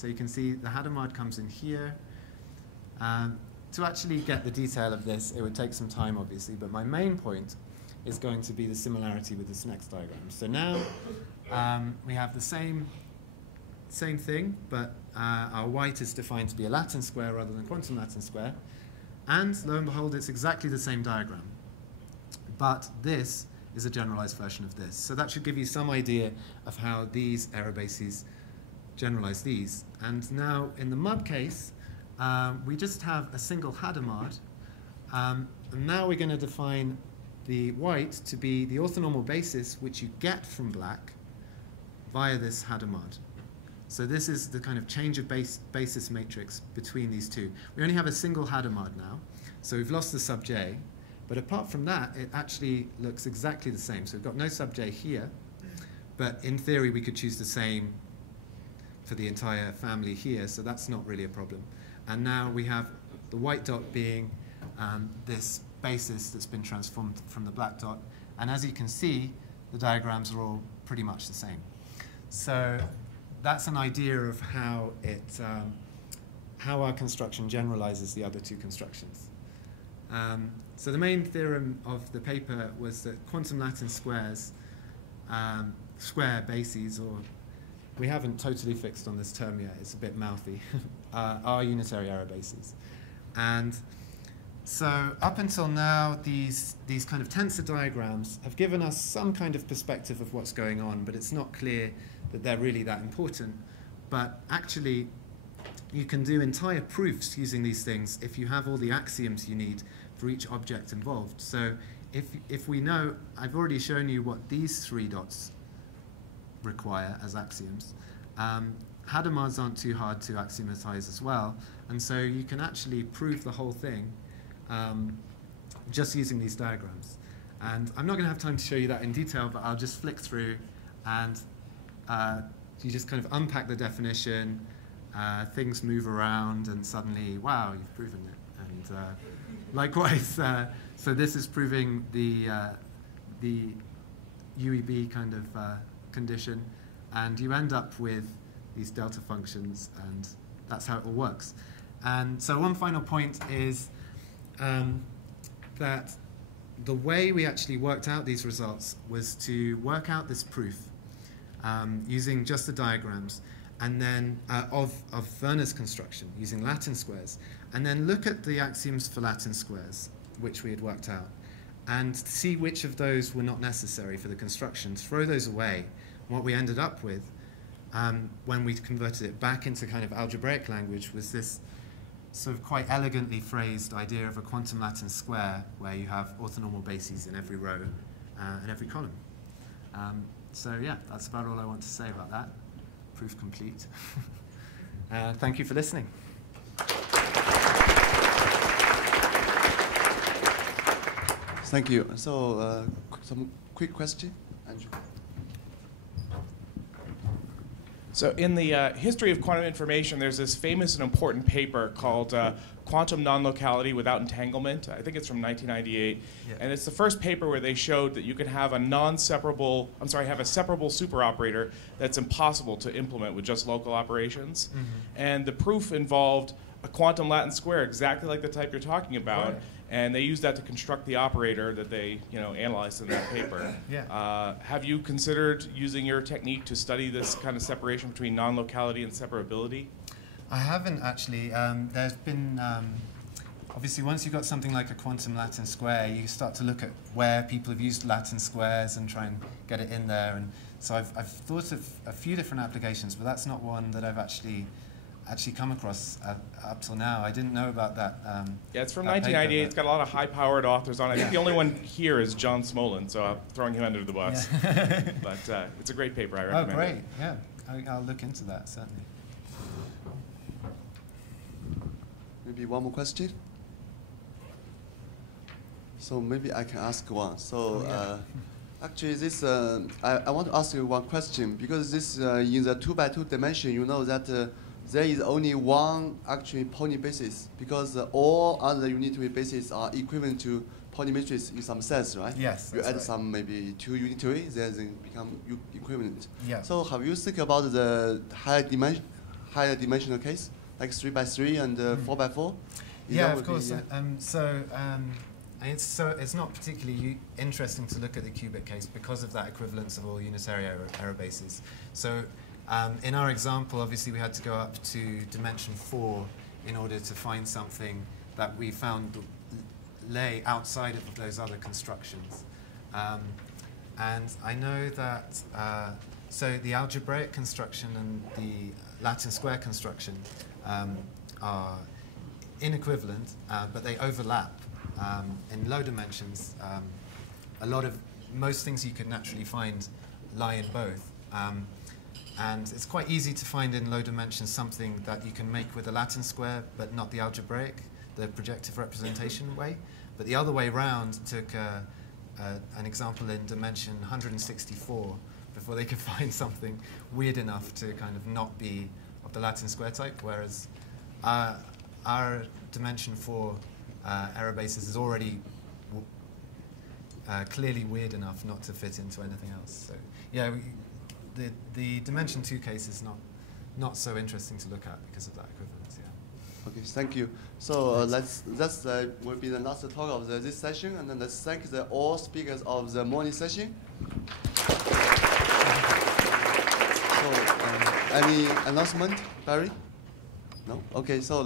So you can see the Hadamard comes in here. To actually get the detail of this, it would take some time, obviously, but my main point is going to be the similarity with this next diagram. So now we have the same thing, but our white is defined to be a Latin square rather than quantum Latin square. And lo and behold, it's exactly the same diagram. But this is a generalized version of this. So that should give you some idea of how these error bases generalize these. And now in the MUB case, we just have a single Hadamard. And now we're going to define the white to be the orthonormal basis which you get from black via this Hadamard. So this is the kind of change of basis matrix between these two. We only have a single Hadamard now, so we've lost the sub J. But apart from that, it actually looks exactly the same. So we've got no sub J here, but in theory we could choose the same for the entire family here, so that's not really a problem. And now we have the white dot being this basis that's been transformed from the black dot. And as you can see, the diagrams are all pretty much the same. So that's an idea of how our construction generalizes the other two constructions. So the main theorem of the paper was that quantum Latin squares, square bases, or we haven't totally fixed on this term yet, it's a bit mouthy, are unitary error bases. And so up until now, these kind of tensor diagrams have given us some kind of perspective of what's going on, but it's not clear that they're really that important. But actually, you can do entire proofs using these things if you have all the axioms you need for each object involved. So if we know, I've already shown you what these three dots require as axioms. Hadamards aren't too hard to axiomatize as well, and so you can actually prove the whole thing just using these diagrams. And I'm not going to have time to show you that in detail, but I'll just flick through, and you just kind of unpack the definition, things move around, and suddenly, wow, you've proven it. And likewise, so this is proving the UEB kind of condition, and you end up with these delta functions, and that's how it all works. And so one final point is that the way we actually worked out these results was to work out this proof using just the diagrams, and then of Werner's construction using Latin squares, and then look at the axioms for Latin squares, which we had worked out, and see which of those were not necessary for the construction, throw those away. What we ended up with when we converted it back into kind of algebraic language was this sort of quite elegantly phrased idea of a quantum Latin square where you have orthonormal bases in every row and every column. So yeah, that's about all I want to say about that. Proof complete. Thank you for listening. Thank you. So some quick question, Andrew. So in the history of quantum information, there's this famous and important paper called Quantum Non-Locality Without Entanglement. I think it's from 1998. Yeah. And it's the first paper where they showed that you can have a separable superoperator that's impossible to implement with just local operations. Mm-hmm. And the proof involved a quantum Latin square, exactly like the type you're talking about. Right. And they used that to construct the operator that they, analyzed in that paper. Yeah. Have you considered using your technique to study this kind of separation between non-locality and separability? I haven't actually. There's been, obviously, once you've got something like a quantum Latin square, you start to look at where people have used Latin squares and try and get it in there. And so I've thought of a few different applications, but that's not one that I've actually come across up till now. I didn't know about that. Yeah, it's from 1998. Paper, it's got a lot of high-powered authors on it. I think the only one here is John Smolin, so I'm throwing him under the bus. Yeah. But it's a great paper. I recommend it. Oh, great. It. Yeah, I'll look into that, certainly. Maybe one more question? So maybe I can ask one. So actually, this I want to ask you one question, because this in the 2x2 dimension, you know that there is only one actually Pony basis, because all other unitary bases are equivalent to Pony matrix in some sense, right? Yes. You add some maybe two unitary, then they become equivalent. Yeah. So have you think about the high higher dimensional case, like 3 by 3 and 4 by 4? Yeah, of course. It's not particularly interesting to look at the qubit case because of that equivalence of all unitary error bases. So in our example, obviously we had to go up to dimension 4 in order to find something that we found lay outside of those other constructions. And I know that, so the algebraic construction and the Latin square construction are inequivalent, but they overlap. In low dimensions, most things you could naturally find lie in both. And it's quite easy to find in low dimensions something that you can make with a Latin square, but not the algebraic, the projective representation way. But the other way round took an example in dimension 164 before they could find something weird enough to kind of not be of the Latin square type, whereas our dimension 4 error basis is already clearly weird enough not to fit into anything else. So yeah, the dimension 2 case is not so interesting to look at because of that equivalence. Yeah. Okay, thank you. So that's will be the last talk of this session, and then let's thank all speakers of the morning session. So any announcement, Barry? No. Okay, so.